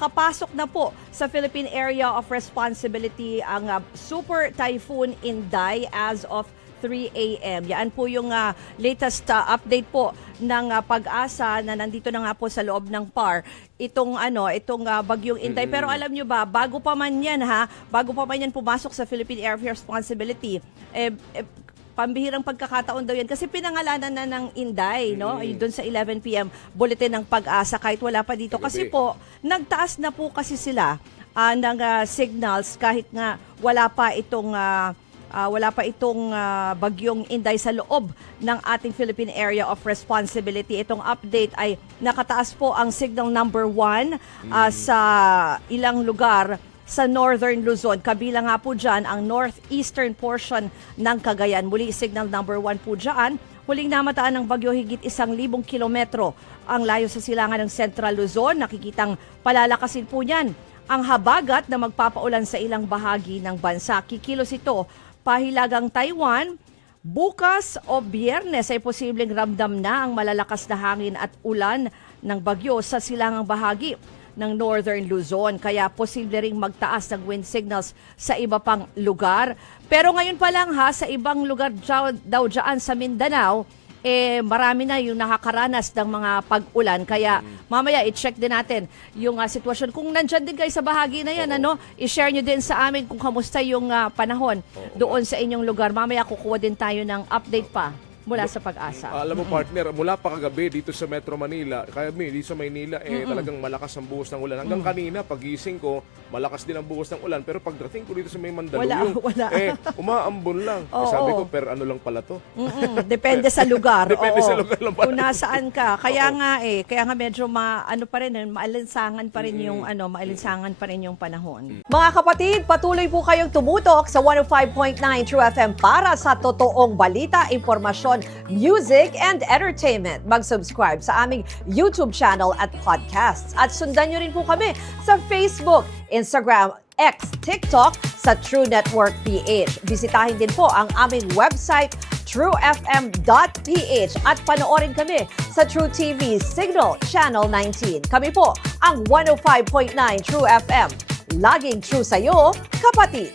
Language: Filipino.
nakapasok na po sa Philippine Area of Responsibility ang Super Typhoon Inday as of 3 a.m. Yan po yung latest update po ng Pag-asa na nandito na nga po sa loob ng PAR itong bagyong Inday. Pero alam nyo ba, bago pa man yan pumasok sa Philippine Area of Responsibility, pambihirang pagkakataon daw yan kasi pinangalanan na ng Inday, no? Doon sa 11 p.m. bulletin ng Pag-asa kahit wala pa dito. Kasi po, nagtaas na po kasi sila ng signals kahit nga wala pa itong bagyong Inday sa loob ng ating Philippine Area of Responsibility. Itong update ay nakataas po ang signal number 1 sa ilang lugar sa Northern Luzon. Kabilang nga po dyan ang northeastern portion ng Cagayan. Muli, signal number 1 po dyan. Huling namataan ng bagyo higit 1,000 kilometro ang layo sa silangan ng Central Luzon. Nakikitang palalakasin po niyan ang habagat na magpapaulan sa ilang bahagi ng bansa. Kikilos ito pahilagang Taiwan. Bukas o Biyernes ay posibleng ramdam na ang malalakas na hangin at ulan ng bagyo sa silangang bahagi ng Northern Luzon. Kaya posible ring magtaas ng wind signals sa iba pang lugar. Pero ngayon pa lang sa ibang lugar daw dyan sa Mindanao, marami na yung nakakaranas ng mga pag-ulan. Kaya mamaya i-check din natin yung sitwasyon. Kung nandyan din kayo sa bahagi na yan, i-share nyo din sa amin kung kamusta yung panahon doon sa inyong lugar. Mamaya kukuha din tayo ng update pa mula sa Pag-asa. Alam mo partner, mula pa kagabi dito sa Metro Manila, kaya dito sa Maynila, talagang malakas ang buhos ng ulan. Hanggang kanina, pagising ko, malakas din ang buhos ng ulan. Pero pagdating ko dito sa may Mandaluyong, umaambon lang. Sabi ko, ano lang pala to? Depende sa lugar. Depende sa lugar lang pala. Kung nasaan ka. Kaya nga medyo maalinsangan pa rin yung panahon. Mga kapatid, patuloy po kayong tumutok sa 105.9 True FM para sa totoong balita, impormasyon, music, and entertainment. Mag-subscribe sa aming YouTube channel at podcasts. At sundan nyo rin po kami sa Facebook, Instagram, X, TikTok sa True Network PH. Bisitahin din po ang aming website, truefm.ph at panoorin kami sa True TV Signal Channel 19. Kami po ang 105.9 True FM. Laging true sa'yo, kapatid!